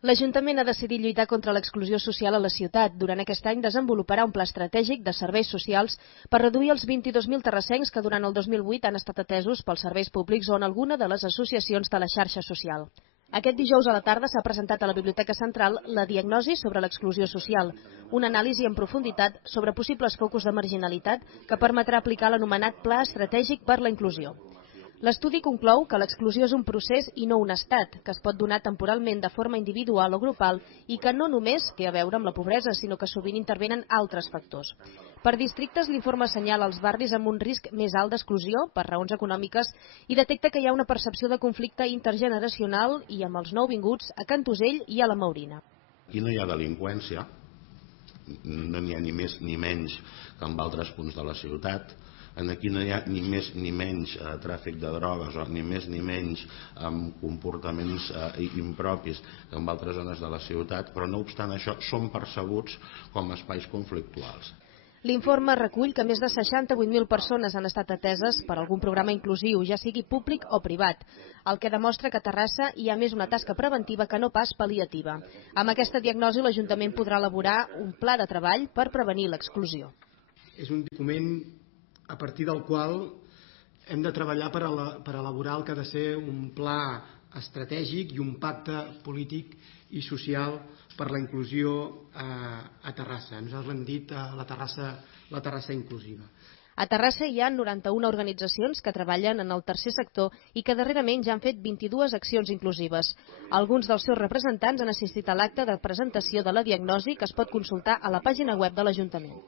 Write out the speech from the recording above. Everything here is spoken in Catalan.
L'Ajuntament ha decidit lluitar contra l'exclusió social a la ciutat. Durant aquest any desenvoluparà un pla estratègic de serveis socials per reduir els 22.000 terrassencs que durant el 2008 han estat atesos pels serveis públics o en alguna de les associacions de la xarxa social. Aquest dijous a la tarda s'ha presentat a la Biblioteca Central la diagnosi sobre l'exclusió social, una anàlisi en profunditat sobre possibles focus de marginalitat que permetrà aplicar l'anomenat Pla Estratègic per la Inclusió. L'estudi conclou que l'exclusió és un procés i no un estat, que es pot donar temporalment de forma individual o grupal i que no només té a veure amb la pobresa, sinó que sovint intervenen altres factors. Per districtes, l'informe assenyala els barris amb un risc més alt d'exclusió per raons econòmiques i detecta que hi ha una percepció de conflicte intergeneracional i amb els nouvinguts a Cantosell i a la Maurina. Aquí no hi ha delinqüència, no n'hi ha ni més ni menys que en altres punts de la ciutat. Aquí no hi ha ni més ni menys tràfic de drogues o ni més ni menys comportaments impropis que en altres zones de la ciutat, però no obstant això són percebuts com espais conflictuals. L'informe recull que més de 68.000 persones han estat ateses per algun programa inclusiu, ja sigui públic o privat, el que demostra que a Terrassa hi ha més una tasca preventiva que no pas pal·liativa. Amb aquesta diagnosi l'Ajuntament podrà elaborar un pla de treball per prevenir l'exclusió. És un document a partir del qual hem de treballar per elaborar el que ha de ser un pla estratègic i un pacte polític i social per la inclusió a Terrassa. Nosaltres l'hem dit la Terrassa inclusiva. A Terrassa hi ha 91 organitzacions que treballen en el tercer sector i que darrerament ja han fet 22 accions inclusives. Alguns dels seus representants han assistit a l'acte de presentació de la diagnosi que es pot consultar a la pàgina web de l'Ajuntament.